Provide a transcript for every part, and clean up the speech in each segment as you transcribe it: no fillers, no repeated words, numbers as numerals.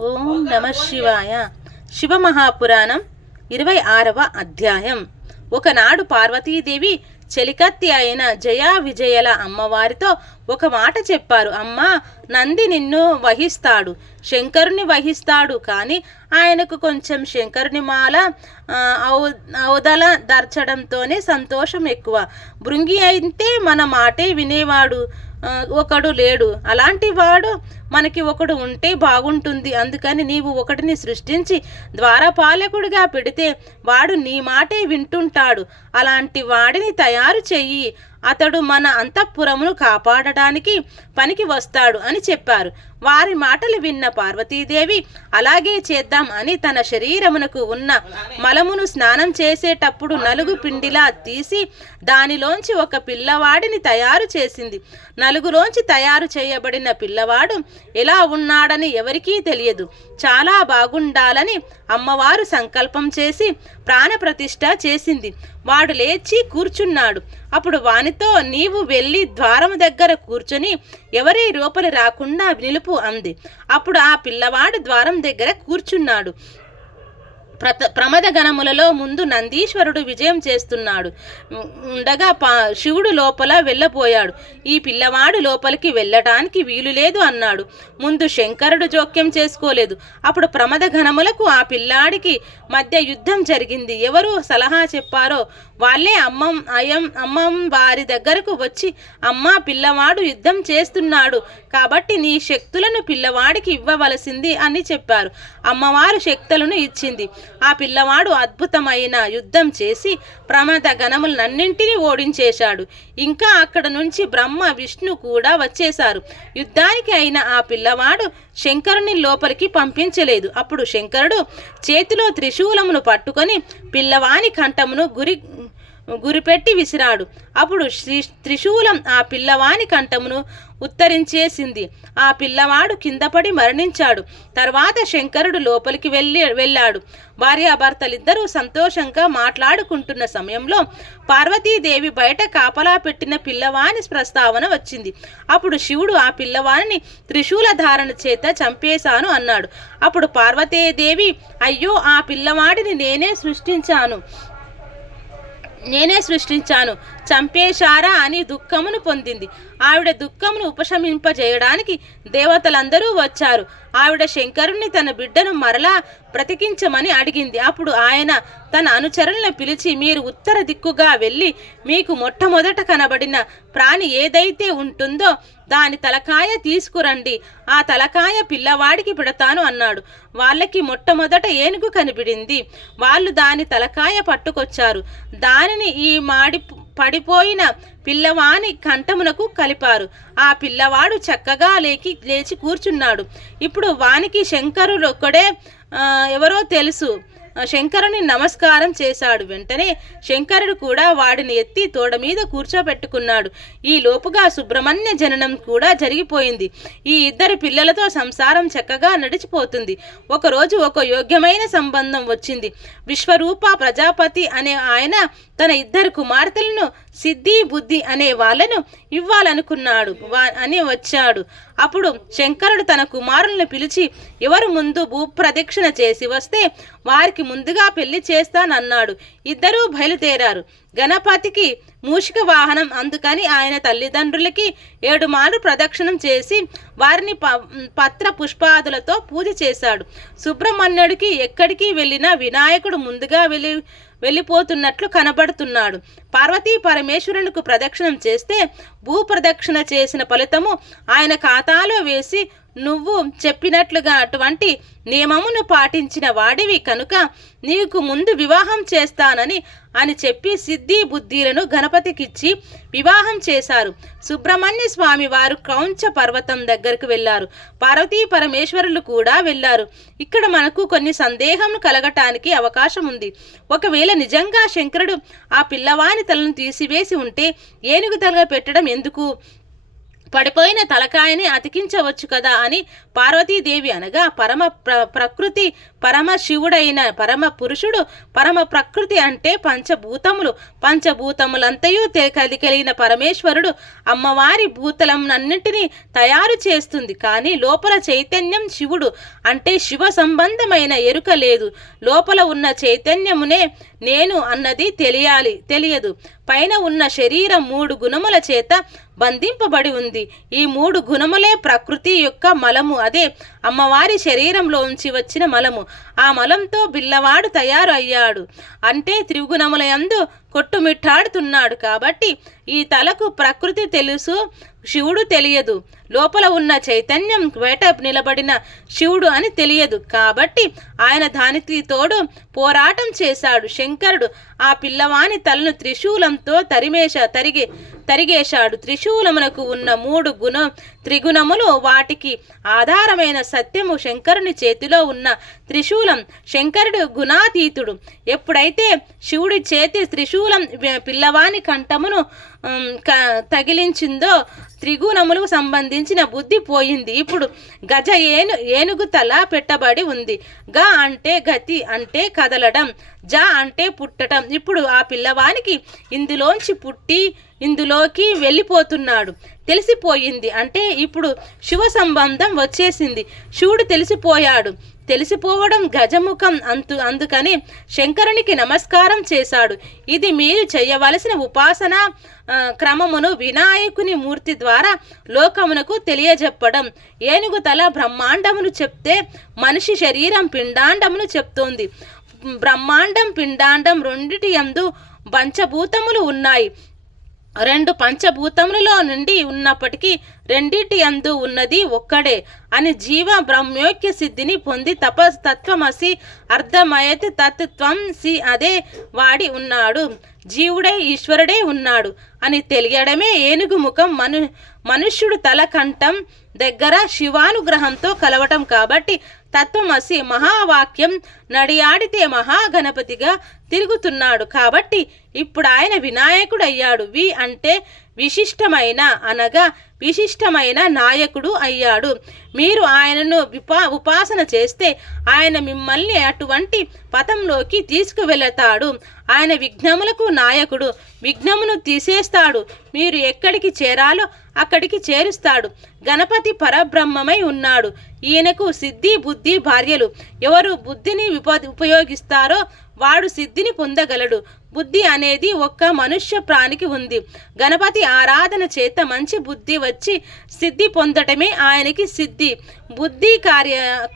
ఓం నమ శివాయ. శివమహాపురాణం 26వ అధ్యాయం. ఒకనాడు పార్వతీదేవి చెలికత్తి అయిన జయా విజయల అమ్మవారితో ఒక మాట చెప్పారు. అమ్మా, నంది నిన్ను వహిస్తాడు, శంకరుని వహిస్తాడు, కానీ ఆయనకు కొంచెం శంకరుని మాల అవదల దర్చడంతోనే సంతోషం ఎక్కువ. భృంగి అయితే మన మాటే వినేవాడు ఒకడు లేడు. అలాంటి వాడు మనకి ఒకడు ఉంటే బాగుంటుంది. అందుకని నీవు ఒకటిని సృష్టించి ద్వారపాలకుడిగా పెడితే వాడు నీ మాటే వింటుంటాడు. అలాంటి వాడిని తయారు చెయ్యి. అతడు మన అంతఃపురమును కాపాడటానికి పనికి వస్తాడు అని చెప్పారు. వారి మాటలు విన్న పార్వతీదేవి అలాగే చేద్దాం అని తన శరీరమునకు ఉన్న మలమును స్నానం చేసేటప్పుడు నలుగు పిండిలా తీసి దానిలోంచి ఒక పిల్లవాడిని తయారు చేసింది. నలుగులోంచి తయారు చేయబడిన పిల్లవాడు ఎలా ఉన్నాడని ఎవరికీ తెలియదు. చాలా బాగుండాలని అమ్మవారు సంకల్పం చేసి ప్రాణప్రతిష్ఠ చేసింది. వాడు లేచి కూర్చున్నాడు. అప్పుడు వానితో, నీవు వెళ్ళి ద్వారము దగ్గర కూర్చొని ఎవరి లోపలి రాకుండా నిలుపు అంది. అప్పుడు ఆ పిల్లవాడు ద్వారం దగ్గర కూర్చున్నాడు. ప్రమద గణములలో ముందు నందీశ్వరుడు విజయం చేస్తున్నాడు ఉండగా శివుడు లోపల వెళ్ళబోయాడు. ఈ పిల్లవాడు లోపలికి వెళ్ళటానికి వీలు లేదు అన్నాడు. ముందు శంకరుడు జోక్యం చేసుకోలేదు. అప్పుడు ప్రమద గణములకు ఆ పిల్లాడికి మధ్య యుద్ధం జరిగింది. ఎవరు సలహా చెప్పారో వాళ్ళే అమ్మం వారి దగ్గరకు వచ్చి, అమ్మా, పిల్లవాడు యుద్ధం చేస్తున్నాడు కాబట్టి నీ శక్తులను పిల్లవాడికి ఇవ్వవలసింది అని చెప్పారు. అమ్మవారు శక్తులను ఇచ్చింది. ఆ పిల్లవాడు అద్భుతమైన యుద్ధం చేసి ప్రమద గణములన్నింటినీ ఓడించేశాడు. ఇంకా అక్కడ నుంచి బ్రహ్మ విష్ణు కూడా వచ్చేశారు. యుద్ధానికి అయిన ఆ పిల్లవాడు శంకరుని లోపలికి పంపించలేదు. అప్పుడు శంకరుడు చేతిలో త్రిశూలమును పట్టుకొని పిల్లవాని కంఠమును గురిపెట్టి విసిరాడు. అప్పుడు త్రిశూలం ఆ పిల్లవాని కంఠమును ఉత్తరించేసింది. ఆ పిల్లవాడు కిందపడి మరణించాడు. తర్వాత శంకరుడు లోపలికి వెళ్ళాడు. భార్యాభర్తలిద్దరూ సంతోషంగా మాట్లాడుకుంటున్న సమయంలో పార్వతీదేవి బయట కాపలా పెట్టిన పిల్లవాని ప్రస్తావన వచ్చింది. అప్పుడు శివుడు ఆ పిల్లవాడిని త్రిశూల ధారణ చేత చంపేశాను అన్నాడు. అప్పుడు పార్వతీదేవి, అయ్యో, ఆ పిల్లవాడిని నేనే సృష్టించాను, చంపేశారా అని దుఃఖమును పొందింది. ఆవిడ దుఃఖమును ఉపశమింపజేయడానికి దేవతలందరూ వచ్చారు. ఆవిడ శంకరుణ్ణి తన బిడ్డను మరలా బ్రతికించమని అడిగింది. అప్పుడు ఆయన తన అనుచరులను పిలిచి, మీరు ఉత్తర దిక్కుగా వెళ్ళి మీకు మొట్టమొదట కనబడిన ప్రాణి ఏదైతే ఉంటుందో దాని తలకాయ తీసుకురండి. ఆ తలకాయ పిల్లవాడికి పెడతాను అన్నాడు. వాళ్ళకి మొట్టమొదట ఏనుగు కనిపించింది. వాళ్ళు దాని తలకాయ పట్టుకొచ్చారు. దానిని ఈ పడిపోయిన పిల్లవాని కంఠమునకు కలిపారు. ఆ పిల్లవాడు చక్కగా లేచి కూర్చున్నాడు. ఇప్పుడు వానికి శంకరుడు ఒక్కడే ఎవరో తెలుసు. శంకరుని నమస్కారం చేశాడు. వెంటనే శంకరుడు కూడా వాడిని ఎత్తి తోడ మీద కూర్చోబెట్టుకున్నాడు. ఈ లోపుగా సుబ్రహ్మణ్య జననం కూడా జరిగిపోయింది. ఈ ఇద్దరు పిల్లలతో సంసారం చక్కగా నడిచిపోతుంది. ఒకరోజు ఒక యోగ్యమైన సంబంధం వచ్చింది. విశ్వరూప ప్రజాపతి అనే ఆయన తన ఇద్దరు కుమార్తెలను సిద్ధి బుద్ధి అనే వాళ్ళను ఇవ్వాలనుకున్నాడు అని వచ్చాడు. అప్పుడు శంకరుడు తన కుమారులను పిలిచి, ఎవరు ముందు భూప్రదక్షిణ చేసి వస్తే వారికి ముందుగా పెళ్లి చేస్తానన్నాడు. ఇద్దరూ బయలుదేరారు. గణపతికి మూషిక వాహనం, అందుకని ఆయన తల్లిదండ్రులకి 7 మార్లు ప్రదక్షిణం చేసి వారిని పత్ర పుష్పాదులతో పూజ చేశాడు. సుబ్రహ్మణ్యుడికి ఎక్కడికి వెళ్ళినా వినాయకుడు ముందుగా వెళ్ళిపోతున్నట్లు కనబడుతున్నాడు. పార్వతీ పరమేశ్వరునికి ప్రదక్షిణం చేస్తే భూప్రదక్షిణ చేసిన ఫలితము ఆయన ఖాతాలో వేసి నువ్వు చెప్పినట్లుగా అటువంటి నియమమును పాటించిన వాడివి కనుక నీకు ముందు వివాహం చేస్తానని చెప్పి సిద్ధి బుద్ధిలను గణపతికిచ్చి వివాహం చేశారు. సుబ్రహ్మణ్య స్వామి వారు క్రౌంచ పర్వతం దగ్గరకు వెళ్ళారు. పార్వతీ పరమేశ్వరులు కూడా వెళ్ళారు. ఇక్కడ మనకు కొన్ని సందేహం కలగటానికి అవకాశం ఉంది. ఒకవేళ నిజంగా శంకరుడు ఆ పిల్లవాని తలను తీసివేసి ఉంటే ఏనుగు తల పెట్టడం ఎందుకు? పడిపోయిన తలకాయని అతికించవచ్చు కదా అని పార్వతీదేవి అనగా ప్రకృతి పరమశివుడైన పరమ పురుషుడు పరమ ప్రకృతి అంటే పంచభూతములంతయు కలిగిన పరమేశ్వరుడు అమ్మవారి భూతలన్నింటినీ తయారు చేస్తుంది. కానీ లోపల చైతన్యం శివుడు అంటే శివ సంబంధమైన ఎరుక లేదు. లోపల ఉన్న చైతన్యమునే నేను అన్నది తెలియదు. పైన ఉన్న శరీరం 3 గుణముల చేత బంధింపబడి ఉంది. ఈ 3 గుణములే ప్రకృతి యొక్క మలము. అదే అమ్మవారి శరీరంలోంచి వచ్చిన మలము. ఆ మలంతో పిల్లవాడు తయారు అయ్యాడు అంటే త్రిగుణముల యందు కొట్టుమిట్టాడుతున్నాడు. కాబట్టి ఈ తలకు ప్రకృతి తెలుసు, శివుడు తెలియదు. లోపల ఉన్న చైతన్యం బయట నిలబడిన శివుడు అని తెలియదు. కాబట్టి ఆయన దానికి తోడు పోరాటం చేశాడు. శంకరుడు ఆ పిల్లవాని తలను త్రిశూలంతో తరిగేశాడు. త్రిశూలమునకు ఉన్న 3 త్రిగుణములు, వాటికి ఆధారమైన సత్యము శంకరుని చేతిలో ఉన్న త్రిశూలం. శంకరుడు గుణాతీతుడు. ఎప్పుడైతే శివుడి చేతి త్రిశూలం పిల్లవాని కంఠమును తగిలించిందో త్రిగుణములకు సంబంధించిన బుద్ధి పోయింది. ఇప్పుడు గజ ఏనుగు తల పెట్టబడి ఉంది. గ అంటే గతి అంటే కదలడం, జ అంటే పుట్టడం. ఇప్పుడు ఆ పిల్లవానికి ఇందులోంచి పుట్టి ఇందులోకి వెళ్ళిపోతున్నాడు. తెలిసిపోయింది అంటే ఇప్పుడు శివ సంబంధం వచ్చేసింది. శివుడు తెలిసిపోయాడు. తెలిసిపోవడం గజముఖం అందుకని శంకరునికి నమస్కారం చేశాడు. ఇది మీరు చేయవలసిన ఉపాసన క్రమమును వినాయకుని మూర్తి ద్వారా లోకమునకు తెలియజెప్పడం. ఏనుగు తల బ్రహ్మాండమును చెప్తే మనిషి శరీరం పిండాండమును చెప్తోంది. బ్రహ్మాండం పిండాండం రెండిటి యందు పంచభూతములు ఉన్నాయి. 2 పంచభూతములలో నుండి ఉన్నప్పటికీ రెండిటి యందు ఉన్నది ఒక్కడే అని జీవ బ్రహ్మోక్య సిద్ధిని పొంది తత్వమసి అర్ధమయతి తత్వం సి అదే వాడి ఉన్నాడు, జీవుడై ఈశ్వరుడే ఉన్నాడు అని తెలియడమే ఏనుగు ముఖం. మనుష్యుడు తల కంఠం దగ్గర శివానుగ్రహంతో కలవటం. కాబట్టి తత్వమసి మహావాక్యం నడియాడితే మహాగణపతిగా తిరుగుతున్నాడు. కాబట్టి ఇప్పుడు ఆయన వినాయకుడు అయ్యాడు. అంటే విశిష్టమైన అనగా విశిష్టమైన నాయకుడు అయ్యాడు. మీరు ఆయనను ఉపాసన చేస్తే ఆయన మిమ్మల్ని అటువంటి పథంలోకి తీసుకువెళతాడు. ఆయన విఘ్నములకు నాయకుడు. విఘ్నమును తీసేస్తాడు. మీరు ఎక్కడికి చేరాలో అక్కడికి చేరుస్తాడు. గణపతి పరబ్రహ్మమై ఉన్నాడు. ఈయనకు సిద్ధి బుద్ధి భార్యలు. ఎవరు బుద్ధిని ఉపయోగిస్తారో వాడు సిద్ధిని పొందగలడు. బుద్ధి అనేది ఒక్క మనుష్య ప్రాణికి ఉంది. గణపతి ఆరాధన చేత మంచి బుద్ధి వచ్చి సిద్ధి పొందటమే ఆయనకి సిద్ధి. బుద్ధి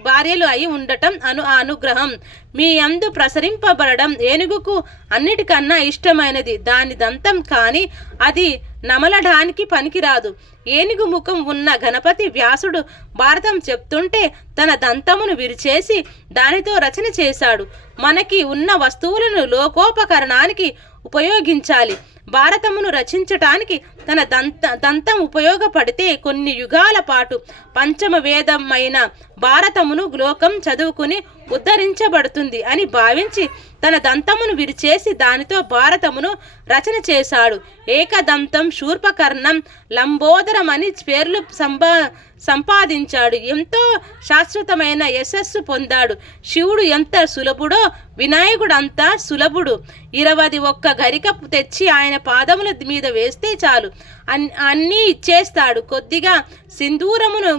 భార్యలు అయి ఉండటం అనుగ్రహం. మీ యందు ప్రసరింపబడడం ఏనుగుకు అన్నిటికన్నా ఇష్టమైనది. దాని దంతం కానీ అది నమలడానికి పనికిరాదు. ఏనుగు ముఖం ఉన్న గణపతి వ్యాసుడు భారతం చెప్తుంటే తన దంతమును విరిచేసి దానితో రచన చేశాడు. మనకి ఉన్న వస్తువులను లోకోపకరణానికి ఉపయోగించాలి. భారతమును రచించటానికి తన దంతం ఉపయోగపడితే కొన్ని యుగాల పాటు పంచమ వేదమైన భారతమును లోకం చదువుకుని ఉద్ధరించబడుతుంది అని భావించి తన దంతమును విరిచేసి దానితో భారతమును రచన చేశాడు. ఏకదంతం, శూర్పకర్ణం, లంబోదరం అని పేర్లు సంపాదించాడు. ఎంతో శాశ్వతమైన యశస్సు పొందాడు. శివుడు ఎంత సులభుడో వినాయకుడు అంత సులభుడు. 21 గరిక తెచ్చి ఆయన పాదముల మీద వేస్తే చాలు అన్నీ ఇచ్చేస్తాడు. కొద్దిగా సింధూరమును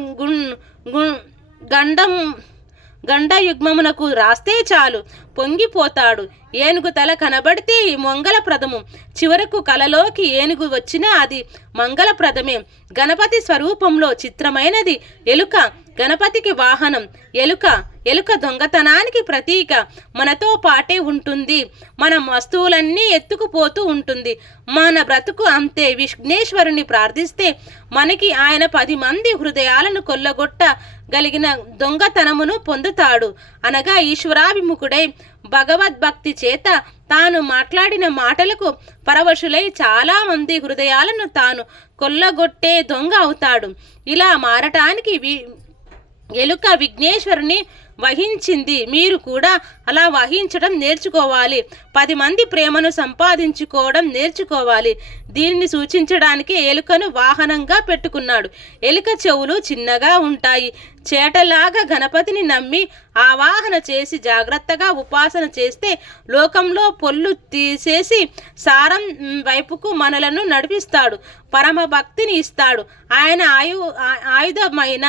గండయుగ్మమునకు రాస్తే చాలు పొంగిపోతాడు. ఏనుగు తల కనబడితే మంగళప్రదము. చివరకు కలలోకి ఏనుగు వచ్చినా అది మంగళప్రదమే. గణపతి స్వరూపంలో చిత్రమైనది ఎలుక. గణపతికి వాహనం ఎలుక దొంగతనానికి ప్రతీక. మనతో పాటే ఉంటుంది. మన వస్తువులన్నీ ఎత్తుకుపోతూ ఉంటుంది. మన బ్రతుకు అంతే. విఘ్నేశ్వరుని ప్రార్థిస్తే మనకి ఆయన 10 మంది హృదయాలను కొల్లగొట్టగలిగిన దొంగతనమును పొందుతాడు. అనగా ఈశ్వరాభిముఖుడై భగవద్భక్తి చేత తాను మాట్లాడిన మాటలకు పరవశులై చాలా మంది హృదయాలను తాను కొల్లగొట్టే దొంగ అవుతాడు. ఇలా మారటానికి ఎలుక విఘ్నేశ్వరుని వహించింది. మీరు కూడా అలా వహించడం నేర్చుకోవాలి. 10 మంది ప్రేమను సంపాదించుకోవడం నేర్చుకోవాలి. దీనిని సూచించడానికి ఎలుకను వాహనంగా పెట్టుకున్నాడు. ఎలుక చెవులు చిన్నగా ఉంటాయి. చేటలాగా గణపతిని నమ్మి ఆవాహన చేసి జాగ్రత్తగా ఉపాసన చేస్తే లోకంలో పొల్లు తీసేసి సారం వైపుకు మనలను నడిపిస్తాడు. పరమ భక్తిని ఇస్తాడు. ఆయన ఆయుధమైన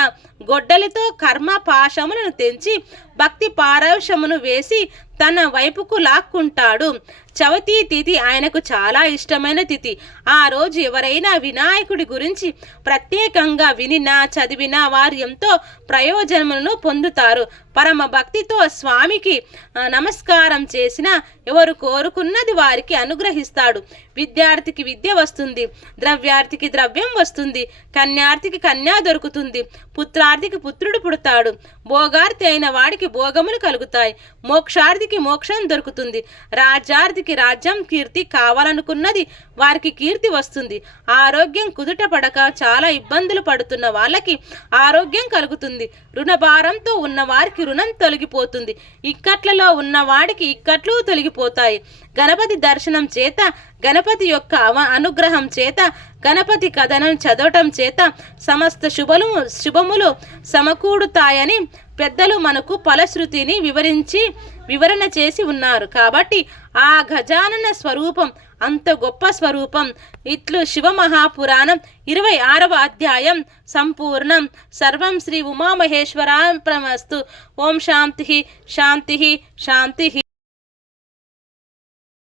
గొడ్డలితో కర్మ పాశములను తెంచి భక్తి పారవశమును వేసి తన వైపుకు లాక్కుంటాడు. చవితి తిథి ఆయనకు చాలా ఇష్టమైన తిథి. ఆ రోజు ఎవరైనా వినాయకుడి గురించి ప్రత్యేకంగా వినినా చదివినా వారు ఎంతో ప్రయోజనములను పొందుతారు. పరమ భక్తితో స్వామికి నమస్కారం చేసిన ఎవరు కోరుకున్నది వారికి అనుగ్రహిస్తాడు. విద్యార్థికి విద్య వస్తుంది, ద్రవ్యార్థికి ద్రవ్యం వస్తుంది, కన్యార్థికి కన్యా దొరుకుతుంది, పుత్రార్థికి పుత్రుడు పుడతాడు, భోగార్థి అయిన వాడికి భోగములు కలుగుతాయి, మోక్షార్థికి మోక్షం దొరుకుతుంది, రాజ్యార్థికి రాజ్యం కీర్తి కావాలనుకున్నది వారికి కీర్తి వస్తుంది. ఆరోగ్యం కుదుట పడక చాలా ఇబ్బందులు పడుతున్న వాళ్ళకి ఆరోగ్యం కలుగుతుంది. రుణభారంతో ఉన్న వారికి రుణం తొలగిపోతుంది. ఇక్కట్లలో ఉన్నవాడికి ఇక్కట్లు తొలగిపోతాయి. గణపతి దర్శనం చేత, గణపతి యొక్క అనుగ్రహం చేత, గణపతి కథను చదవటం చేత సమస్త శుభములు సమకూడుతాయని పెద్దలు మనకు ఫలశ్రుతిని వివరణ చేసి ఉన్నారు. కాబట్టి ఆ గజానన స్వరూపం అంత గొప్ప స్వరూపం. ఇట్లు శివమహాపురాణం 26వ అధ్యాయం సంపూర్ణం. సర్వం శ్రీ ఉమామహేశ్వరార్పణమస్తు. ఓం శాంతి శాంతి శాంతి.